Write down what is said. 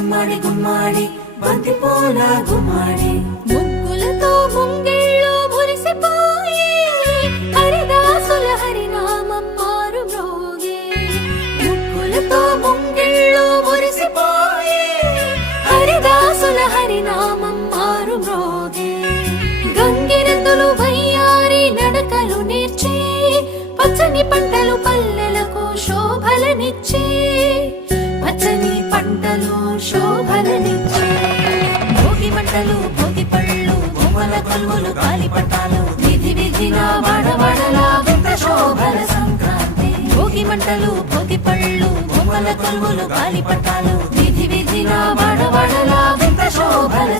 గుమ్మడి గుమ్మడి బంతి పూల గుమ్మడి ముగ్గులతో ముంగిళ్ళు మురిసిపోయి హరిదాసుల హరినామం మారు మ్రోగే. ముగ్గులతో ముంగిళ్ళు మురిసిపోయి హరిదాసుల హరినామం మారు మ్రోగే. గంగిరెద్దులు వయ్యారి నడకలు నేర్చి పచ్చని పంటలు పల్లెలకు శోభలనిచ్చి పచ్చని పంటలు శోభలనిచ్చి భోగి మంటలు భోగి పళ్ళు బొమ్మల కొలువులు గాలిపటాలు విధి విధిన వాడవాడలా వింత శోభల సంక్రాంతి. భోగి మంటలు భోగి పళ్ళు బొమ్మల కొలువులు గాలిపటాలు విధి విధిన వాడవాడలా వింత శోభల